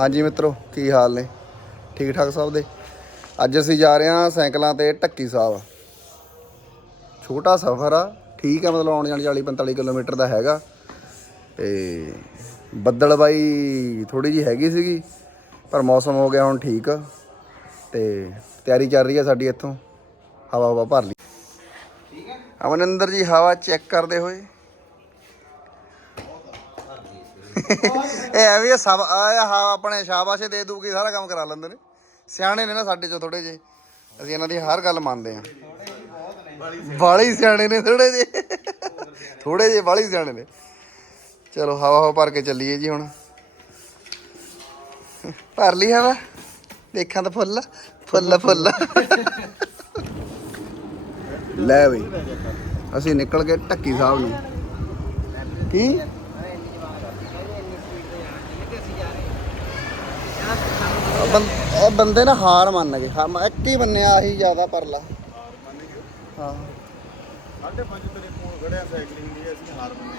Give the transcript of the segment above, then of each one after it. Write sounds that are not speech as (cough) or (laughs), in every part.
ਹਾਂਜੀ ਮਿੱਤਰੋ ਕੀ ਹਾਲ ਨੇ? ਠੀਕ ਠਾਕ ਸਭ ਦੇ? ਅੱਜ ਅਸੀਂ ਜਾ ਰਹੇ ਹਾਂ ਸਾਈਕਲਾਂ ਤੇ ਢੱਕੀ ਸਾਹਿਬ। ਛੋਟਾ ਸਫ਼ਰ ਆ ਠੀਕ ਆ ਮਤਲਬ ਆਉਣ ਜਾਣ 40 45 ਕਿਲੋਮੀਟਰ ਦਾ ਹੈਗਾ। ਤੇ ਬੱਦਲ ਬਾਈ ਥੋੜੀ ਜੀ ਹੈਗੀ ਸੀਗੀ ਪਰ ਮੌਸਮ ਹੋ ਗਿਆ ਹੁਣ ਠੀਕ। ਤੇ ਤਿਆਰੀ ਚੱਲ ਰਹੀ ਹੈ ਸਾਡੀ ਇੱਥੋਂ। ਹਵਾ ਹਵਾ ਭਰ ਲਈ। ਅਮਨਿੰਦਰ ਜੀ ਹਵਾ ਚੈੱਕ ਕਰਦੇ ਹੋਏ। ਇਹ ਐਵੇਂ ਸਭ ਆ ਆਪਣੇ ਸ਼ਾਬਾਸ਼ੇ ਦੇ ਦੂ ਸਾਰਾ ਕੰਮ ਕਰਾ ਲੈਂਦੇ ਨੇ। ਸਿਆਣੇ ਨੇ ਨਾ ਸਾਡੇ ਚੋਂ ਥੋੜੇ ਜੇ ਅਸੀਂ ਇਹਨਾਂ ਦੀ ਹਰ ਗੱਲ ਮੰਨਦੇ ਆ ਬਾਲੀ ਸਿਆਣੇ ਨੇ ਥੋੜੇ ਜੇ ਥੋੜੇ ਜੇ ਬਾਲੀ ਸਿਆਣੇ ਨੇ। ਚਲੋ, ਹਵਾ ਹਵਾ ਭਰ ਕੇ ਚੱਲੀਏ ਜੀ ਹੁਣ। ਭਰ ਲਈ ਹਵਾ? ਦੇਖਾਂ ਤਾਂ ਫੁੱਲ। ਫੁੱਲ ਫੁੱਲ। ਲੈ ਵੀ ਅਸੀਂ ਨਿਕਲ ਗਏ ਢੱਕੀ ਸਾਹਿਬ ਨੂੰ। ਕੀ? ਇਹ ਬੰ- ਇਹ ਬੰਦੇ ਨਾ ਹਾਰ ਮੰਨ ਗਏ ਹਾਂ ਮੈਂ ਇੱਕ ਹੀ ਬੰਨਿਆ ਆਹੀ ਜ਼ਿਆਦਾ ਪਰਲਾ। ਹਾਂ। ਸਾਢੇ ਪੰਜ ਤੇਰੇ ਕੋਲ ਖੜਿਆ ਸਾਈਕਲਿੰਗ ਦੀ ਅਸੀਂ ਹਾਰ ਮੰਨੇ।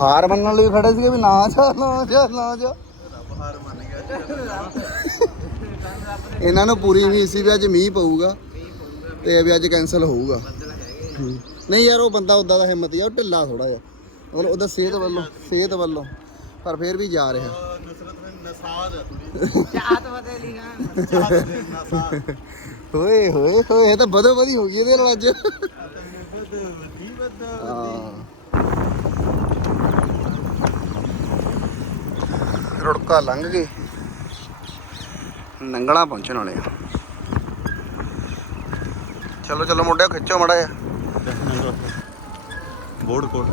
ਹਾਰ ਮੰਨਣ ਲਈ ਖੜੇ ਸੀਗੇ ਵੀ ਨਾ ਜਾ ਨਾ ਜਾ ਨਾ ਜਾ। ਰੱਬ ਹਾਰ ਮੰਨ ਗਿਆ ਇਹਨਾਂ ਨੂੰ ਪੂਰੀ ਉਮੀਦ ਸੀ ਵੀ ਅੱਜ ਮੀਂਹ ਪਊਗਾ ਤੇ ਵੀ ਅੱਜ ਕੈਨਸਲ ਹੋਊਗਾ। ਹੂੰ। ਨਹੀਂ ਯਾਰ ਉਹ ਬੰਦਾ ਉਦਾਂ ਦਾ ਹਿੰਮਤ ਹੀ ਆ ਉਹ ਢਿੱਲਾ ਥੋੜਾ ਜਿਹਾ। ਉਹਦਾ ਸਿਹਤ ਵੱਲੋਂ ਸਿਹਤ ਵੱਲੋਂ ਪਰ ਫਿਰ ਵੀ ਜਾ ਰਿਹਾ। ਉਹ ਨਸਰਤ ਨੇ ਨਸਾਦ ਆ ਥੋੜੀ ਚਾਹਤ ਬਦਲੀ ਗਾ। ਚਾਹਤ ਦੇ ਨਸਾਦ ਹੋਏ ਹੋਏ ਹੋਏ ਇਹ ਤਾਂ ਬਦੋ ਬਦੀ ਹੋ ਗਈ ਇਹਦੇ ਨਾਲ ਅੱਜ। ਬਦ ਦੀ ਬਦ ਹਾਂ। ਰੁੜਕਾ ਲੰਘ ਗਏ। ਨੰਗਣਾ ਪਹੁੰਚਣ ਵਾਲੇ ਆ। ਚਲੋ ਚਲੋ ਮੁੰਡਿਓ ਖਿੱਚੋ ਮੜਾ ਆ ਬੋਰਡ ਕੋਡ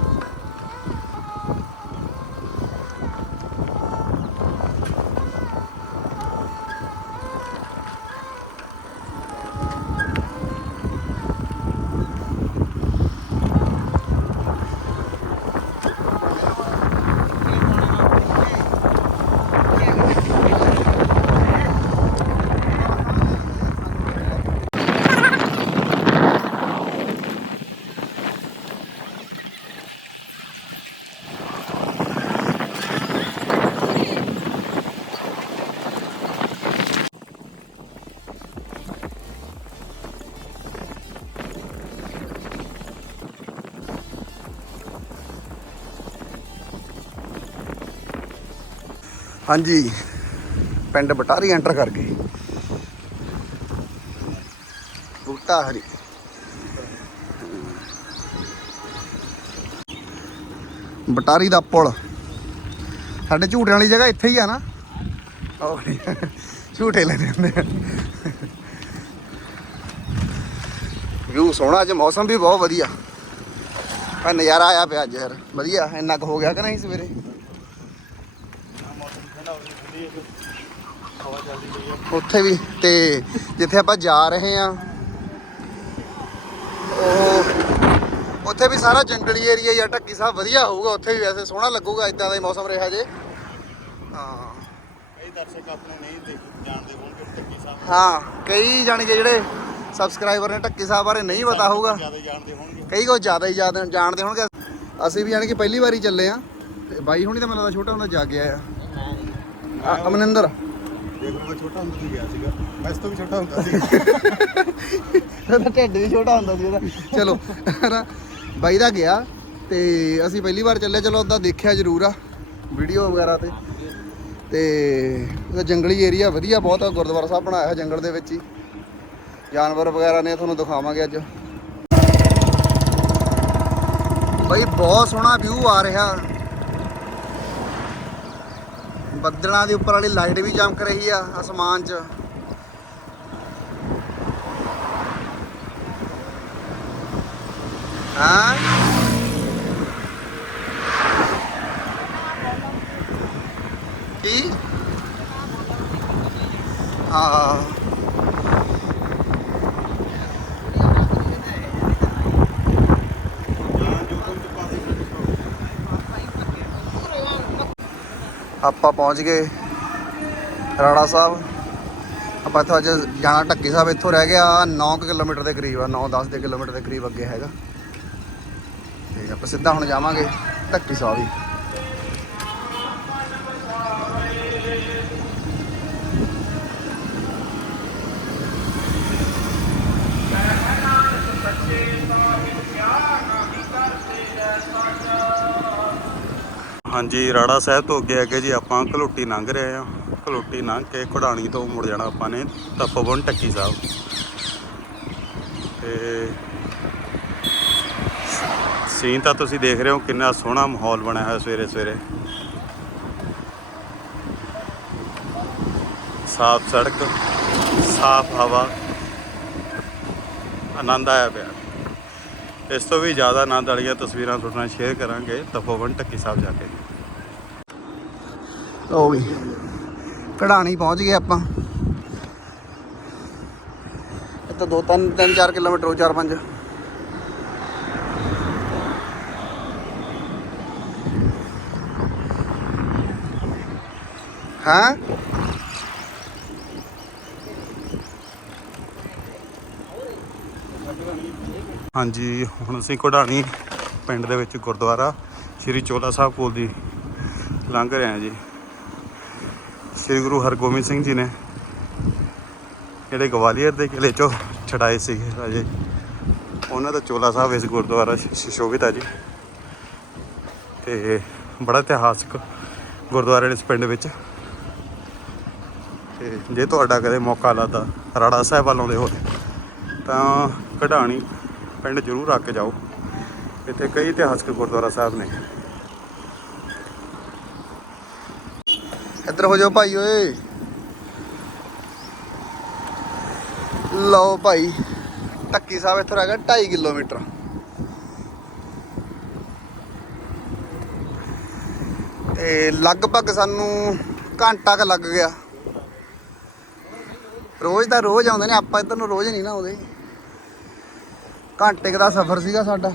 ਹਾਂਜੀ। ਪਿੰਡ ਬਟਾਰੀ ਐਂਟਰ ਕਰ ਗਏ ਬੂਟਾ ਹਰੀ। ਬਟਾਰੀ ਦਾ ਪੁਲ। ਸਾਡੇ ਝੂਟੇ ਵਾਲੀ ਜਗ੍ਹਾ ਇੱਥੇ ਹੀ ਆ ਨਾ। ਉਹ ਝੂਟੇ ਲੈਂਦੇ ਹੁੰਦੇ ਆ। ਵਿਊ ਸੋਹਣਾ, ਅੱਜ ਮੌਸਮ ਵੀ ਬਹੁਤ ਵਧੀਆ। ਆ ਨਜ਼ਾਰਾ ਆਇਆ ਪਿਆ ਅੱਜ ਯਾਰ। ਵਧੀਆ, ਇੰਨਾ ਕੁ ਹੋ ਗਿਆ ਕਿ ਨਹੀਂ ਸਵੇਰੇ ਮੌਸਮ ਠੰਡਾ ਹੋ ਗਿਆ ਹਵਾ ਚੱਲਦੀ ਪਈ ਹੈ ਉੱਥੇ ਵੀ ਤੇ ਜਿੱਥੇ ਆਪਾਂ ਜਾ ਰਹੇ ਆ ਉਹ ਉੱਥੇ ਵੀ ਸਾਰਾ ਜੰਗਲੀ ਏਰੀਆ ਜਾਂ ਢੱਕੀ ਸਾਹਿਬ ਵਧੀਆ ਹੋਊਗਾ ਉੱਥੇ ਵੀ ਵੈਸੇ ਸੋਹਣਾ ਲੱਗੂਗਾ ਇਦਾਂ ਦਾ ਹੀ ਮੌਸਮ ਰਿਹਾ ਜੇ। ਹਾਂ। ਕਈ ਦਰਸ਼ਕ ਆਪਣੇ ਨਹੀਂ ਦੇਖ ਜਾਣਦੇ ਹੋਣਗੇ ਟੱਕੀ ਸਾਹਿਬ ਹਾਂ ਕਈ ਜਾਣੀ ਕਿ ਜਿਹੜੇ ਸਬਸਕ੍ਰਾਈਬਰ ਨੇ ਢੱਕੀ ਸਾਹਿਬ ਬਾਰੇ ਨਹੀਂ ਪਤਾ ਹੋਊਗਾ। ਜ਼ਿਆਦਾ ਜਾਣਦੇ ਹੋਣਗੇ। ਕਈ ਕੁਝ ਜ਼ਿਆਦਾ ਹੀ ਜਾਣਦੇ ਹੋਣਗੇ। ਅਸੀਂ ਵੀ ਜਾਣੀ ਕਿ ਪਹਿਲੀ ਵਾਰੀ ਚੱਲੇ ਆ ਤੇ ਬਾਈ ਹੁਣੀ ਤਾਂ ਮੈਨੂੰ ਲੱਗਦਾ ਛੋਟਾ ਹੁੰਦਾ ਜਾ ਕੇ ਆਇਆ। ਆ, ਅਮਨਿੰਦਰ? ਦੇਖ ਲਓ ਮੈਂ ਛੋਟਾ ਹੁੰਦਾ ਸੀ ਗਿਆ ਸੀਗਾ। ਮੈਂ ਇਸ ਤੋਂ ਵੀ ਛੋਟਾ ਹੁੰਦਾ ਸੀ। (laughs) ਉਹਦਾ ਢਿੱਡ ਵੀ ਛੋਟਾ ਹੁੰਦਾ ਸੀ ਉਹਦਾ। ਚਲੋ ਹਨਾ ਬਾਈ ਦਾ ਗਿਆ ਤੇ ਅਸੀਂ ਪਹਿਲੀ ਵਾਰ ਚੱਲੇ ਚਲੋ ਉਹਦਾ ਦੇਖਿਆ ਜ਼ਰੂਰ ਆ ਵੀਡੀਓ ਵਗੈਰਾ ਤੇ। ਤੇ ਉਹਦਾ ਜੰਗਲੀ ਏਰੀਆ ਵਧੀਆ ਬਹੁਤ ਆ ਗੁਰਦੁਆਰਾ ਸਾਹਿਬ ਬਣਾਇਆ ਹੈ ਜੰਗਲ ਦੇ ਵਿੱਚ ਹੀ। ਜਾਨਵਰ ਵਗੈਰਾ ਨੇ ਤੁਹਾਨੂੰ ਦਿਖਾਵਾਂਗੇ ਅੱਜ। ਬਈ ਬਹੁਤ ਸੋਹਣਾ ਵਿਊ ਆ ਰਿਹਾ। ਬੱਦਲਾਂ ਦੇ ਉੱਪਰ ਵਾਲੀ ਲਾਈਟ ਵੀ ਚਮਕ ਰਹੀ ਆ ਅਸਮਾਨ 'ਚ। ਹਾਂ ਕੀ ਹਾਂ ਆਪਾਂ ਪਹੁੰਚ ਗਏ ਰਾੜਾ ਸਾਹਿਬ। ਆਪਾਂ ਇੱਥੋਂ ਅੱਜ ਜਾਣਾ ਢੱਕੀ ਸਾਹਿਬ, ਇੱਥੋਂ ਰਹਿ ਗਿਆ 9 ਕਿਲੋਮੀਟਰ ਦੇ ਕਰੀਬ ਆ 9-10 ਦੇ ਕਿਲੋਮੀਟਰ ਦੇ ਕਰੀਬ ਅੱਗੇ ਹੈਗਾ। ਤੇ ਆਪਾਂ ਸਿੱਧਾ ਹੁਣ ਜਾਵਾਂਗੇ ਢੱਕੀ ਸਾਹਿਬ ਹੀ। ਹਾਂਜੀ, ਰਾੜਾ ਸਾਹਿਬ ਤੋਂ ਅੱਗੇ ਅੱਗੇ ਜੀ ਆਪਾਂ ਘਲੋਟੀ ਲੰਘ ਰਹੇ ਆ ਘਲੋਟੀ ਲੰਘ ਕੇ ਘੋੜਾਣੀ ਤੋਂ ਮੁੜ ਜਾਣਾ ਆਪਾਂ ਨੇ ਤਪੋਵਨ ਟੱਕੀ ਸਾਹਿਬ। ਤੇ ਸੀਨ ਤਾਂ ਤੁਸੀਂ ਦੇਖ ਰਹੇ ਹੋ, ਕਿੰਨਾ ਸੋਹਣਾ ਮਾਹੌਲ ਬਣਿਆ ਹੋਇਆ ਸਵੇਰੇ ਸਵੇਰੇ। ਸਾਫ਼ ਸੜਕ, ਸਾਫ਼ ਹਵਾ, ਆਨੰਦ ਆਇਆ ਪਿਆ। ਇਸ ਤੋਂ ਵੀ ਜ਼ਿਆਦਾ ਆਨੰਦ ਵਾਲੀਆਂ ਤਸਵੀਰਾਂ ਤੁਹਾਡੇ ਨਾਲ ਸ਼ੇਅਰ ਕਰਾਂਗੇ ਤਪੋਵਨ ਟੱਕੀ ਸਾਹਿਬ ਜਾ ਕੇ। ਲਓ ਵੀ ਕਢਾਣੀ ਪਹੁੰਚ ਗਏ ਆਪਾਂ। ਇਹ ਤਾਂ ਦੋ ਤਿੰਨ ਤਿੰਨ ਚਾਰ ਕਿਲੋਮੀਟਰ ਹੋ, ਚਾਰ ਪੰਜ। ਹਾਂ? ਹਾਂਜੀ, ਹੁਣ ਅਸੀਂ ਘੋੜਾਣੀ ਪਿੰਡ ਦੇ ਵਿੱਚ ਗੁਰਦੁਆਰਾ, ਸ੍ਰੀ ਚੋਲਾ ਸਾਹਿਬ ਕੋਲ ਦੀ ਲੰਘ ਰਹੇ ਹਾਂ ਜੀ। ਸ੍ਰੀ ਗੁਰੂ ਹਰਗੋਬਿੰਦ ਸਿੰਘ ਜੀ ਨੇ ਜਿਹੜੇ ਗਵਾਲੀਅਰ ਦੇ ਕਿਲੇ ਚੋਂ ਛਡਾਏ ਸੀਗੇ ਰਾਜੇ, ਉਹਨਾਂ ਦਾ ਚੋਲਾ ਸਾਹਿਬ ਇਸ ਗੁਰਦੁਆਰਾ ਸ਼- ਸੁਸ਼ੋਭਿਤ ਹੈ ਜੀ। ਤੇ ਬੜਾ ਇਤਿਹਾਸਕ ਗੁਰਦੁਆਰਾ ਇਸ ਪਿੰਡ ਵਿੱਚ। ਤੇ ਜੇ ਤੁਹਾਡਾ ਕਦੇ ਮੌਕਾ ਲੱਗਦਾ, ਰਾੜਾ ਸਾਹਿਬ ਵੱਲ ਆਉਂਦੇ ਹੋ ਤਾਂ ਕਢਾਣੀ ਪਿੰਡ ਜ਼ਰੂਰ ਆ ਕੇ ਜਾਓ। ਇੱਥੇ ਕਈ ਇਤਿਹਾਸਕ ਗੁਰਦੁਆਰਾ ਸਾਹਿਬ ਨੇ। ਇੱਧਰ ਹੋ ਜਾਓ ਭਾਈ ਓਏ। ਲਓ ਭਾਈ ਟੱਕੀ ਸਾਹਿਬ ਇੱਥੋਂ ਹੈਗਾ 2.5 ਕਿਲੋਮੀਟਰ। ਤੇ ਲਗਭਗ ਸਾਨੂੰ ਘੰਟਾ ਕ ਲੱਗ ਗਿਆ। ਰੋਜ਼ ਦਾ ਰੋਜ਼ ਆਉਂਦੇ ਨੇ, ਆਪਾਂ ਇੱਧਰ ਨੂੰ ਰੋਜ਼ ਨਹੀਂ ਨਾ ਆਉਂਦੇ। ਘੰਟੇ ਕੁ ਦਾ ਸਫ਼ਰ ਸੀਗਾ ਸਾਡਾ।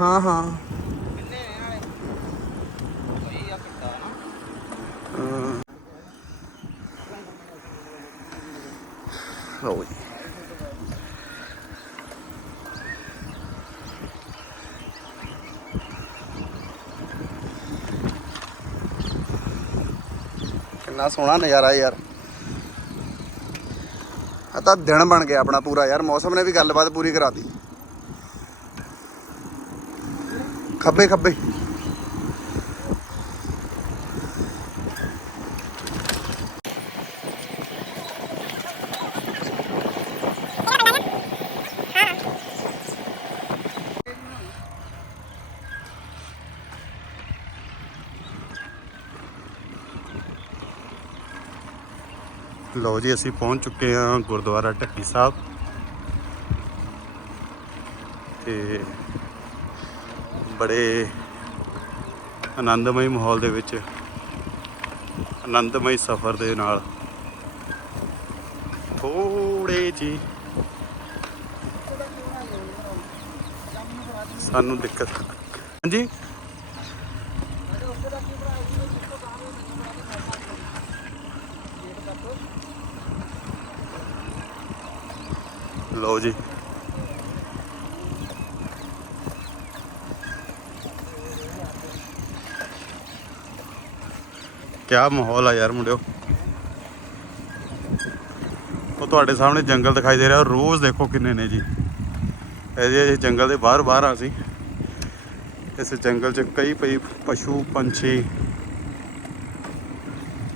ਹਾਂ ਹਾਂ। ਲਓ ਜੀ ਕਿੰਨਾ ਸੋਹਣਾ ਨਜ਼ਾਰਾ ਯਾਰ। ਆ ਤਾਂ ਦਿਨ ਬਣ ਗਿਆ ਆਪਣਾ ਪੂਰਾ ਯਾਰ, ਮੌਸਮ ਨੇ ਵੀ ਗੱਲਬਾਤ ਪੂਰੀ ਕਰਾਤੀ। ਖੱਬੇ ਖੱਬੇ। ਲਓ ਜੀ, ਅਸੀਂ ਪਹੁੰਚ ਚੁੱਕੇ ਹਾਂ ਗੁਰਦੁਆਰਾ ਢੱਕੀ ਸਾਹਿਬ। ਤੇ ਬੜੇ ਆਨੰਦਮਈ ਮਾਹੌਲ ਦੇ ਵਿੱਚ, ਆਨੰਦਮਈ ਸਫ਼ਰ ਦੇ ਨਾਲ ਥੋੜੇ ਜੀ ਸਾਨੂੰ ਦਿੱਕਤ। ਹਾਂਜੀ? ਲਓ ਜੀ। ਕਿਆ ਮਾਹੌਲ ਆ ਯਾਰ ਮੁੰਡਿਓ। ਉਹ ਤੁਹਾਡੇ ਸਾਹਮਣੇ ਜੰਗਲ ਦਿਖਾਈ ਦੇ ਰਿਹਾ, ਰੋਜ਼ ਦੇਖੋ ਕਿੰਨੇ ਨੇ ਜੀ। ਇਹ ਜੰਗਲ ਦੇ ਬਾਹਰ ਬਾਹਰ ਆ ਸੀ ਇਸ ਜੰਗਲ 'ਚ ਕਈ ਪਈ ਪਸ਼ੂ, ਪੰਛੀ।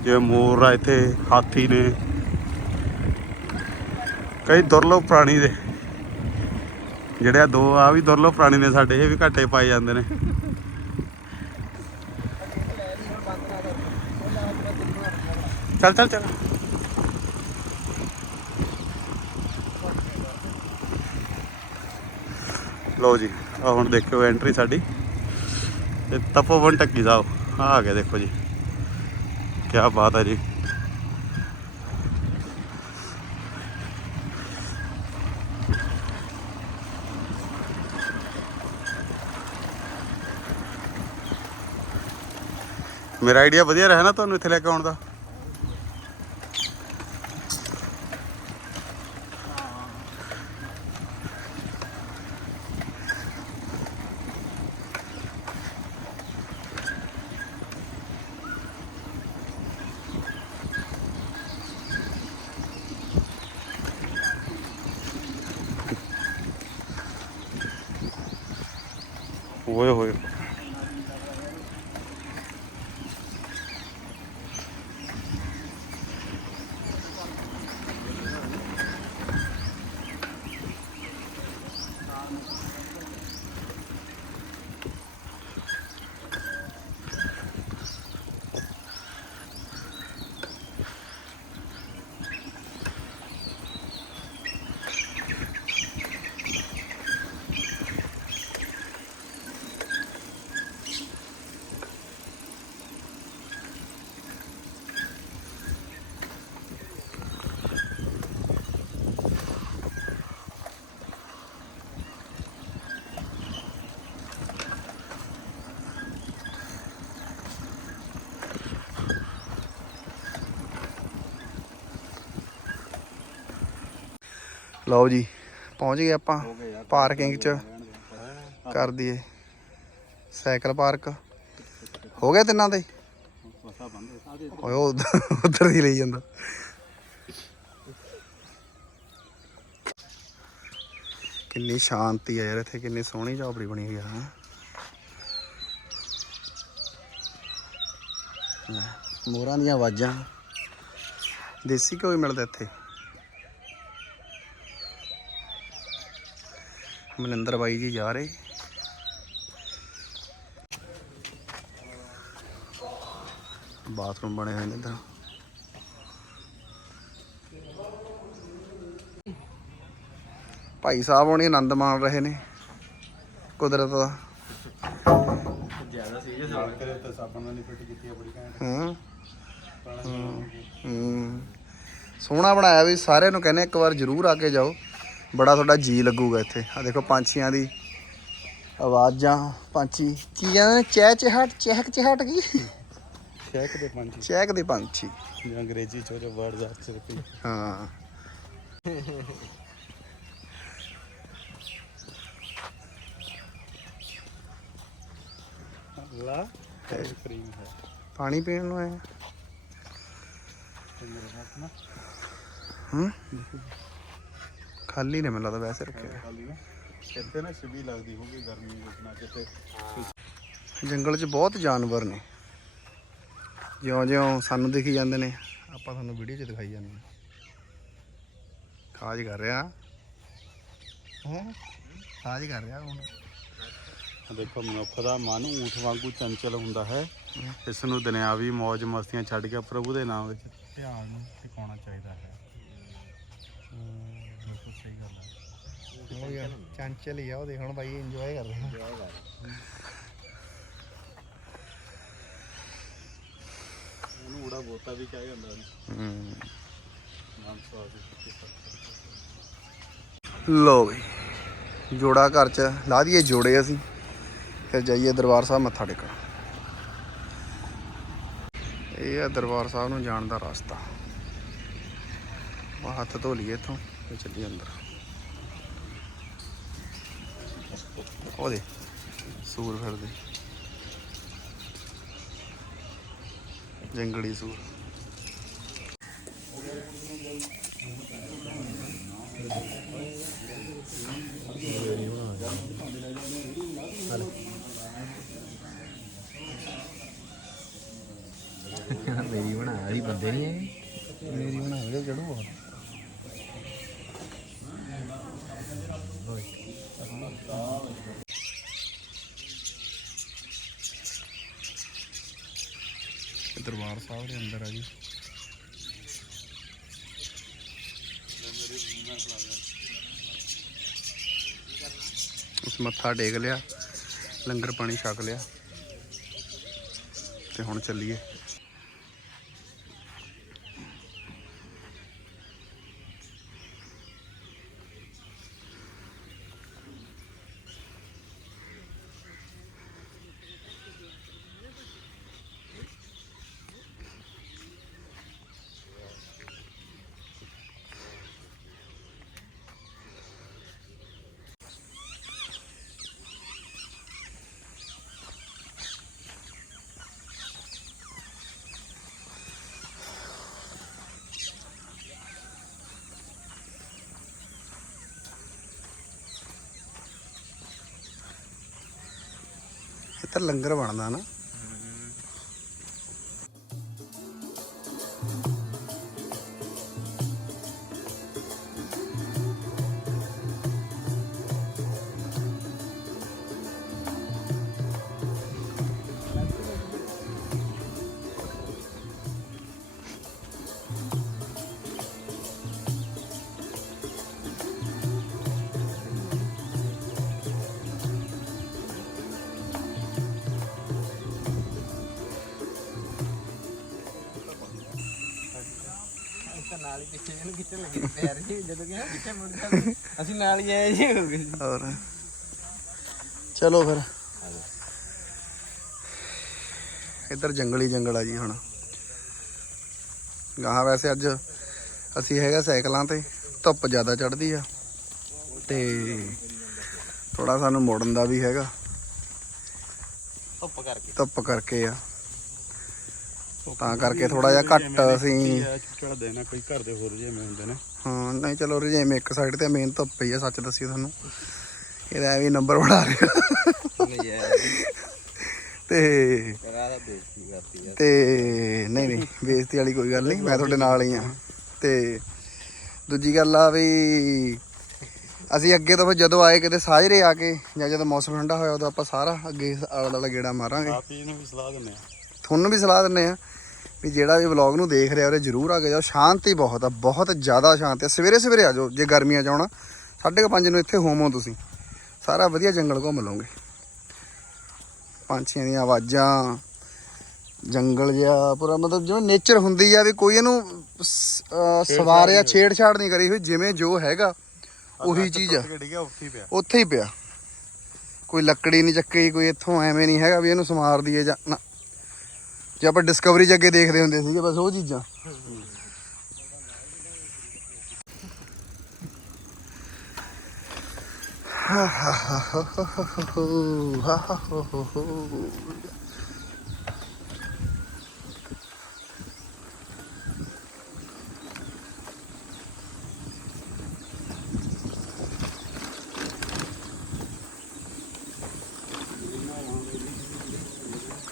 ਜਿਵੇਂ ਮੋਰ ਆ ਇੱਥੇ, ਹਾਥੀ ਨੇ। ਕਈ ਦੁਰਲਭ ਪ੍ਰਾਣੀ ਦੇ। ਜਿਹੜੇ ਆ ਦੋ, ਆ ਵੀ ਦੁਰਲਭ ਪ੍ਰਾਣੀ ਨੇ ਸਾਡੇ, ਇਹ ਵੀ ਘਾਟੇ ਪਾਏ ਜਾਂਦੇ ਨੇ। ਚੱਲ ਚੱਲ ਚੱਲ। ਲਓ ਜੀ ਆ ਹੁਣ ਦੇਖਿਓ ਐਂਟਰੀ ਸਾਡੀ। ਤੇ ਤਪੋਵਨ ਟੱਕੀ ਸਾਹਿਬ ਆ ਗਿਆ ਦੇਖੋ ਜੀ। ਕੀ ਬਾਤ ਹੈ ਜੀ। ਮੇਰਾ ਆਈਡੀਆ ਵਧੀਆ ਰਿਹਾ ਨਾ ਤੁਹਾਨੂੰ ਇੱਥੇ ਲੈ ਕੇ ਆਉਣ ਦਾ। ਓਏ ਹੋਏ। ਲਓ ਜੀ ਪਹੁੰਚ ਗਏ ਆਪਾਂ ਪਾਰਕਿੰਗ 'ਚ। ਕਰ ਦਈਏ। Cycle park. ਹੋ ਗਿਆ ਤਿੰਨਾਂ ਦੇ ਓਏ ਉਧਰ ਦੀ ਲਈ ਜਾਂਦਾ। ਕਿੰਨੀ ਸ਼ਾਂਤੀ ਆ ਯਾਰ ਇੱਥੇ ਕਿੰਨੀ ਸੋਹਣੀ ਝੌਪੜੀ ਬਣੀ ਹੋਈ ਆ ਮੋਰਾਂ ਦੀਆਂ ਆਵਾਜ਼ਾਂ। ਦੇਸੀ ਵੀ ਮਿਲਦਾ ਇੱਥੇ। ਮਨਿੰਦਰ ਬਾਈ ਜੀ ਜਾ ਰਹੇ। ਬਾਥਰੂਮ ਬਣੇ ਹੋਏ ਨੇ ਇੱਧਰ। ਭਾਈ ਸਾਹਿਬ ਹੋਣੀ ਆਨੰਦ ਮਾਣ ਰਹੇ ਨੇ। ਕੁਦਰਤ ਦਾ। ਜ਼ਿਆਦਾ ਸੀਰੀਅਸ ਨਾਲ ਕਰੇ ਤੇ ਸਾਬਣ ਨਾਲ ਫਿੱਟ ਕੀਤੀ ਆ ਬੜੀ ਘੈਂਟ। ਹਾਂ। ਹੂੰ। ਸੋਹਣਾ ਬਣਾਇਆ ਵੀ ਸਾਰਿਆਂ ਨੂੰ ਕਹਿੰਦੇ ਇੱਕ ਵਾਰ ਜ਼ਰੂਰ ਆ ਕੇ ਜਾਓ। ਬੜਾ ਤੁਹਾਡਾ ਜੀ ਲੱਗੂਗਾ ਇੱਥੇ। ਆ ਦੇਖੋ ਪੰਛੀਆਂ ਦੀ ਆਵਾਜ਼ਾਂ ਪੰਛੀ। ਕੀ ਕਹਿੰਦੇ ਨੇ? ਚਹਿ ਚਹਟ ਚਹਿਕ ਚਹਟ ਕੀ? ਸ਼ੈਕ ਦੇ ਪੰਜ ਚਹਿਕ ਦੇ ਪੰਛੀ। ਜਿਵੇਂ ਅੰਗਰੇਜ਼ੀ ਚ ਜੋ ਵਰਡਸ ਆ ਸਿਰਫ ਹਾਂ। ਲਾ ਕਰੀਮ ਹੈ। ਪਾਣੀ ਪੀਣ ਨੂੰ ਆਇਆ ਹੂੰ? ਖਾਲੀ ਨੇ ਮੈਨੂੰ ਲੱਗਦਾ ਵੈਸੇ ਰੱਖਿਆ ਖਾਲੀ ਨਾ। ਇੱਥੇ ਨਾ ਛਬੀ ਲੱਗਦੀ ਹੋਗੀ ਗਰਮੀ ਵਿੱਚ ਨਾ ਕਿਤੇ ਜੰਗਲ 'ਚ ਬਹੁਤ ਜਾਨਵਰ ਨੇ। ਜਿਉਂ-ਜਿਉਂ ਸਾਨੂੰ ਦਿਖੀ ਜਾਂਦੇ ਨੇ ਆਪਾਂ ਤੁਹਾਨੂੰ ਵੀਡੀਓ 'ਚ ਦਿਖਾਈ ਜਾਂਦੇ ਹਾਂ। ਖਾਜ ਕਰ ਰਿਹਾ। ਹੈ ਖਾਜ ਕਰ ਰਿਹਾ ਹੁਣ। ਦੇਖੋ ਮਨੁੱਖ ਦਾ ਮਨ ਊਠ ਵਾਂਗੂ ਚੰਚਲ ਹੁੰਦਾ ਹੈ। ਇਸ ਨੂੰ ਦੁਨਿਆਵੀ ਮौज ਮਸਤੀਆਂ ਛੱਡ ਕੇ ਪ੍ਰਭੂ ਦੇ ਨਾਮ ਵਿੱਚ ਧਿਆਨ ਨੂੰ ਟਿਕਾਉਣਾ ਚਾਹੀਦਾ ਹੈ। ਯਾਰ ਚੰਚਲ ਹੀ ਆ ਉਹ ਦੇਖ ਹੁਣ ਬਾਈ ਇੰਜੋਏ ਕਰ ਰਿਹਾ। ਉਹਨੂੰ ਬੋਤਾ ਵੀ ਕਿਹਾ ਜਾਂਦਾ ਹੈ ਹੂੰ। ਨਾਮ ਸਵਾਦ ਲੋ ਬਈ ਜੋੜਾ ਘਰ 'ਚ ਲਾ ਦਈਏ ਜੋੜੇ ਅਸੀਂ ਫਿਰ ਜਾਈਏ ਦਰਬਾਰ ਸਾਹਿਬ ਮੱਥਾ ਟੇਕਣ। ਇਹ ਆ ਦਰਬਾਰ ਸਾਹਿਬ ਨੂੰ ਜਾਣ ਦਾ ਰਸਤਾ। ਹੱਥ ਧੋ ਲਈਏ ਇੱਥੋਂ ਤੇ ਚੱਲੀਏ ਅੰਦਰ। ਉਹ ਦੇ ਸੂਰ ਫਿਰਦੇ। ਜੰਗਲੀ ਸੂਰ। ਮੇਰੀ ਬਣਾ ਵਾਲੀ ਬੰਦੇ ਨਹੀਂ ਹੈ ਮੇਰੀ ਬਣਾ ਵੀਡੀਓ ਚੜੂ ਬਹੁਤ ਇਹ ਦਰਬਾਰ ਸਾਹਿਬ ਦੇ ਅੰਦਰ ਆ ਜੀ। ਉਸ ਮੱਥਾ ਟੇਕ ਲਿਆ, ਲੰਗਰ ਪਾਣੀ ਛਕ ਲਿਆ। ਤੇ ਹੁਣ ਚੱਲੀਏ। ਇੱਧਰ ਲੰਗਰ ਬਣਦਾ ਨਾ। ਹੀ ਪਿੱਛੇ ਜਿਹਨੂੰ ਖਿੱਚਣ ਲੱਗੇ ਪੈਰ ਜੀ ਜਦੋਂ ਕਿ ਪਿੱਛੇ ਮੁੜ ਜਾਂਦੇ। ਅਸੀਂ ਨਾਲ ਹੀ ਆਏ ਜੀ ਹੋ ਗਏ ਸੀ। ਹੋਰ। ਚਲੋ ਫਿਰ। ਇੱਧਰ ਜੰਗਲੀ ਜੰਗਲ ਆ ਜੀ ਹੁਣ। ਗਾਹਾਂ ਵੈਸੇ ਅੱਜ ਅਸੀਂ ਹੈਗਾ ਸਾਈਕਲਾਂ ਤੇ ਧੁੱਪ ਜ਼ਿਆਦਾ ਚੜ੍ਹਦੀ ਆ। ਤੇ ਥੋੜਾ ਸਾਨੂੰ ਮੋੜਨ ਦਾ ਵੀ ਹੈਗਾ। ਧੁੱਪ ਕਰਕੇ। ਧੁੱਪ ਕਰਕੇ ਆ। ਤਾਂ ਕਰਕੇ ਥੋੜਾ ਜਿਹਾ ਘੱਟ ਅਸੀਂ ਚੜਾ ਦੇਣਾ ਕੋਈ ਘਰ ਦੇ ਹੋਰ ਜਿਵੇਂ ਹੁੰਦੇ ਨੇ। ਹਾਂ ਨਹੀਂ ਚਲੋ ਰਜੇਵੇਂ ਇੱਕ ਸਾਈਡ ਤੇ ਮੇਨ ਧੁੱਪ ਹੀ ਆ ਸੱਚ ਦੱਸੀ ਤੁਹਾਨੂੰ। ਇਹਦਾ ਐਵੇਂ ਨੰਬਰ ਬਣਾ ਰਿਹਾ ਤੇ ਤੇ ਨਹੀਂ ਨਹੀਂ ਬੇਇੱਜ਼ਤੀ ਵਾਲੀ ਕੋਈ ਗੱਲ ਨਹੀਂ ਮੈਂ ਤੁਹਾਡੇ ਨਾਲ ਹੀ ਆ। ਤੇ ਦੂਜੀ ਗੱਲ ਆ ਵੀ ਅਸੀਂ ਅੱਗੇ ਤੋਂ ਫਿਰ ਜਦੋਂ ਆਏ ਕਿਤੇ ਸਾਜਰੇ ਆ ਕੇ ਜਾਂ ਜਦੋਂ ਮੌਸਮ ਠੰਡਾ ਹੋਇਆ ਉਦੋਂ ਆਪਾਂ ਸਾਰਾ ਅੱਗੇ ਆਲਾ ਦੁਆਲਾ ਗੇੜਾ ਮਾਰਾਂਗੇ। ਆਪ ਹੀ ਨੂੰ ਵੀ ਸਲਾਹ ਦਿੰਦੇ ਆ। ਤੁਹਾਨੂੰ ਵੀ ਸਲਾਹ ਦਿੰਨੇ ਆ। ਵੀ ਜਿਹੜਾ ਵੀ ਵਲੌਗ ਨੂੰ ਦੇਖ ਰਿਹਾ ਉਹਦੇ ਜਰੂਰ ਆ ਕੇ ਜਾਓ। ਸ਼ਾਂਤੀ ਬਹੁਤ ਆ ਬਹੁਤ ਜ਼ਿਆਦਾ ਸ਼ਾਂਤੀ ਆ। ਸਵੇਰੇ ਸਵੇਰੇ ਆ ਜਾਓ ਜੇ ਗਰਮੀਆਂ ਚ ਆਉਣਾ। ਸਾਢੇ ਕੁ ਪੰਜ ਨੂੰ ਇੱਥੇ ਹੋਮੋ ਤੁਸੀਂ। ਸਾਰਾ ਵਧੀਆ ਜੰਗਲ ਘੁੰਮ ਲਓਗੇ। ਪੰਛੀਆਂ ਦੀਆਂ ਆਵਾਜ਼ਾਂ ਜੰਗਲ ਜਿਹਾ ਪੂਰਾ ਮਤਲਬ ਜਿਵੇਂ ਨੇਚਰ ਹੁੰਦੀ ਆ ਵੀ ਕੋਈ ਇਹਨੂੰ ਸਵਾਰਿਆ ਛੇੜਛਾੜ ਨਹੀਂ ਕਰੀ। ਹੋਈ ਜਿਵੇਂ ਜੋ ਹੈਗਾ ਉਹੀ ਚੀਜ਼ ਆ। ਡਿੱਗਿਆ ਉੱਥੇ ਹੀ ਪਿਆ। ਉੱਥੇ ਹੀ ਪਿਆ। ਕੋਈ ਲੱਕੜੀ ਨਹੀਂ ਚੱਕੀ ਕੋਈ ਇੱਥੋਂ ਐਵੇਂ ਨਹੀਂ ਹੈਗਾ ਵੀ ਇਹਨੂੰ ਸਮਾਰ ਦਈਏ ਜਾਂ ਨਾ। ਜੇ ਆਪਾਂ ਡਿਸਕਵਰੀ 'ਚ ਅੱਗੇ ਦੇਖਦੇ ਹੁੰਦੇ ਸੀਗੇ ਬਸ ਉਹ ਚੀਜ਼ਾਂ।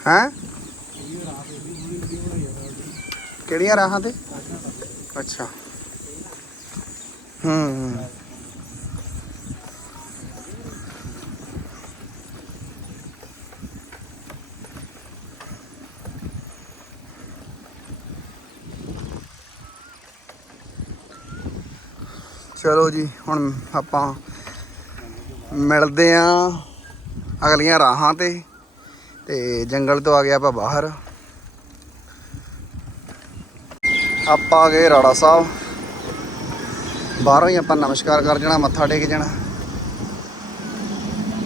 ਹੈਂ? ਕਿਹੜੀਆਂ ਰਾਹਾਂ ਤੇ? ਅੱਛਾ। ਹੂੰ ਚਲੋ ਜੀ, ਹੁਣ ਆਪਾਂ ਮਿਲਦੇ ਆਂ ਅਗਲੀਆਂ ਰਾਹਾਂ ਤੇ ਤੇ ਜੰਗਲ ਤੋਂ ਆ ਗਿਆ ਆਪਾਂ ਬਾਹਰ। ਆਪਾਂ ਆ ਗਏ ਰਾੜਾ ਸਾਹਿਬ। ਬਾਹਰੋਂ ਹੀ ਆਪਾਂ ਨਮਸਕਾਰ ਕਰ ਜਾਣਾ, ਮੱਥਾ ਟੇਕ ਜਾਣਾ।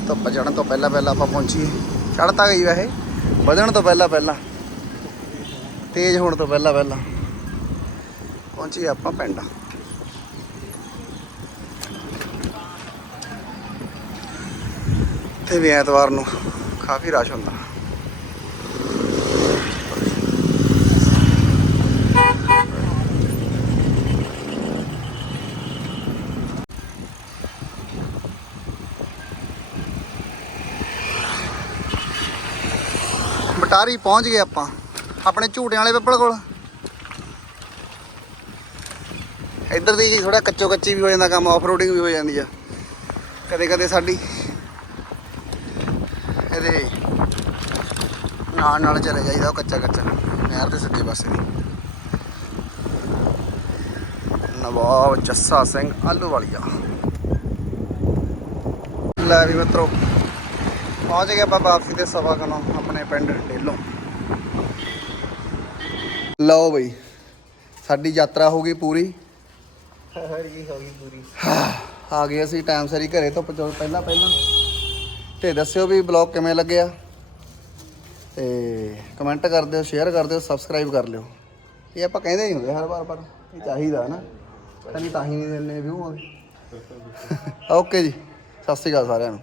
ਧੁੱਪ ਚੜਨ ਤੋਂ ਪਹਿਲਾਂ ਪਹਿਲਾਂ ਆਪਾਂ ਪਹੁੰਚੀਏ। ਚੜ੍ਹ ਤਾਂ ਗਈ ਵੈਸੇ, ਵਧਣ ਤੋਂ ਪਹਿਲਾਂ ਪਹਿਲਾਂ। ਤੇਜ਼ ਹੋਣ ਤੋਂ ਪਹਿਲਾਂ ਪਹਿਲਾਂ। ਪਹੁੰਚੀ ਆਪਾਂ ਪਿੰਡ। ਤੇ ਵੀ ਐਤਵਾਰ ਨੂੰ ਕਾਫੀ ਰਸ਼ ਹੁੰਦਾ। ਬਟਾਰੀ ਪਹੁੰਚ ਗਏ ਆਪਾਂ, ਆਪਣੇ ਝੂਟਿਆਂ ਵਾਲੇ ਪਿੱਪਲ ਕੋਲ। ਇੱਧਰ ਦੀ ਥੋੜਾ ਕੱਚੋ ਕੱਚੀ ਵੀ ਹੋ ਜਾਂਦਾ ਕੰਮ ਆਫ ਰੋਡਿੰਗ ਵੀ ਹੋ ਜਾਂਦੀ ਆ। ਕਦੇ ਕਦੇ ਸਾਡੀ ਇਹਦੇ ਨਾਲ ਨਾਲ ਚਲੇ ਜਾਈਦਾ ਉਹ ਕੱਚਾ ਕੱਚਾ ਨਹਿਰ ਦੇ ਸੱਜੇ ਪਾਸੇ ਦੀ। ਨਵਾਬ ਜੱਸਾ ਸਿੰਘ ਆਲੂ ਵਾਲੀਆ ਲੈ ਵੀ ਮਿੱਤਰੋ ਪਹੁੰਚ ਗਏ ਆਪਾਂ ਵਾਪਸੀ ਤੇ ਸਵਾ ਕਨੋਂ ਆਪਣੇ ਪਿੰਡ ਢੇਲੋਂ। ਲਓ ਬਈ ਸਾਡੀ ਯਾਤਰਾ ਹੋ ਗਈ ਪੂਰੀ। ਹਰ ਕੀ ਹੋ ਗਈ ਪੂਰੀ। ਆ ਗਏ ਅਸੀਂ ਟਾਈਮ ਸਰੀ ਘਰੇ ਤੋਂ ਪਹਿਲਾਂ ਪਹਿਲਾਂ। ਤੇ ਦੱਸਿਓ ਵੀ ਬਲੌਗ ਕਿਵੇਂ ਲੱਗਿਆ? ਤੇ ਕਮੈਂਟ ਕਰ ਦਿਓ ਸ਼ੇਅਰ ਕਰ ਦਿਓ ਸਬਸਕ੍ਰਾਈਬ ਕਰ ਲਿਓ। ਇਹ ਆਪਾਂ ਕਹਿੰਦੇ ਨਹੀਂ ਹੁੰਦੇ ਹਰ ਵਾਰ ਪਰ ਇਹ ਚਾਹੀਦਾ ਨਾ। ਤਾਂ ਨਹੀਂ ਤਾਂ ਹੀ ਨਹੀਂ ਦਿੰਨੇ ਵਿਊ ਆਉਂਦੇ। (laughs) ਓਕੇ ਜੀ ਸਤਿ ਸ਼੍ਰੀ ਅਕਾਲ ਸਾਰਿਆਂ ਨੂੰ।